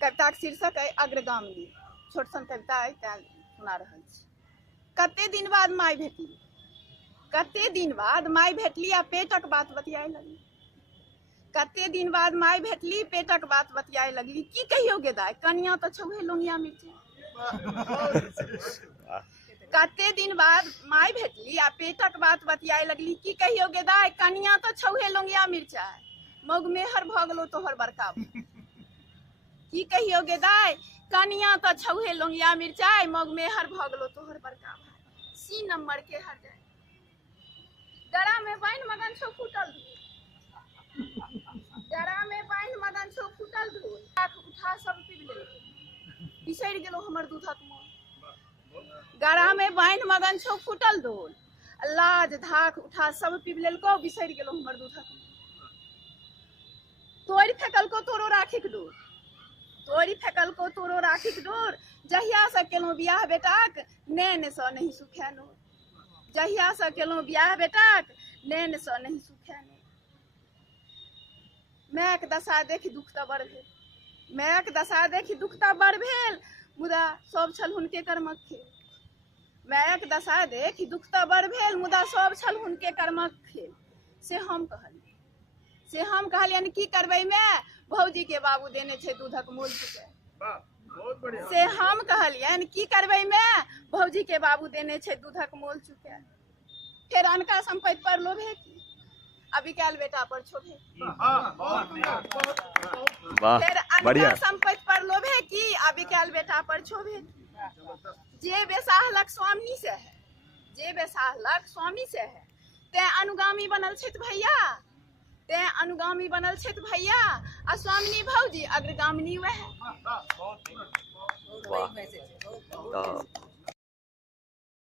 कविता के शीर्षक है अग्रगामी। छोट सन कविता है, सुना रहल छी। कते दिन बाद माय भेटली, कते दिन बाद माय भेटली आ पेटक बात बतियाए लगली। कते दिन बाद माय भेटली, पेटक बात बतियाए लगली। की कहियो गे दाय, कनिया तो छौहे लोंगिया मिर्चा। कते दिन बाद माय भेटली आ पेटक बात बतियाए लगली। की कहियो गे दाय, कनिया तो छौहे लोंगिया मिर्चा। मौग मेहर भ गेलो तोहर बड़का। की कहियो गे दाय, कनिया तो छौहे लोंगिया मिर्चाई। मौग मेहर भ गेलो तोहर बड़का। सी नंबर के हर जाए डरा में बाइन मगन छो फूटल धूल। डरा में बाइन मगन छो फूटल धूल। उठा सब पीब लेलकै, बिसरि गेलो हमर दूधक मोल। गड़ा में बाइन मगन छो फूटल धूल। लाज धाक उठा सब पीब लेलको, बिसरि गेलो हमर दूधक मोल। तोड़ि फेकलको तोरो राखिक डोर, तोड़ि फेकलको तोरो राखिक डोर। जहिया से केलहुँ बियाह बेटाक, नैन सँ नहीं सुखे नोर। जहिया से केलहुँ बियाह बेटाक, नैन सँ नहीं सुखे नोर। मायक दशा देखि दुख तऽ बड़ भेल, मायक दशा देखि दुख तऽ बड़ भेल। मुदा सब छल हुनके कर्मक खेल। मायक दशा देखि दुख तऽ बड़ भेल, मुदा सब छल हुनके कर्मक खेल। से हम कहलियनि की करबै माय, भौजी के बाबू देने छै दूधक मोल चुकाए। से हम कहलियनि की करबै माय, भौजी के बाबू देने छै दूधक मोल चुकाए। फेर अनका संपत्ति पर लोभे की, अभी काल बेटा पर छोभे। फिर अनका संपत्ति पर लोभे की, अभी काल बेटा पर छोभे। जे बेसाहलक स्वामी से है, जे बेसाहलक स्वामी से है। ते अनुगामी बनल छथि भैया, ते अनुगामी बनल छथि भैया। आ स्वामिनी भौजी अग्रगामिनी वह।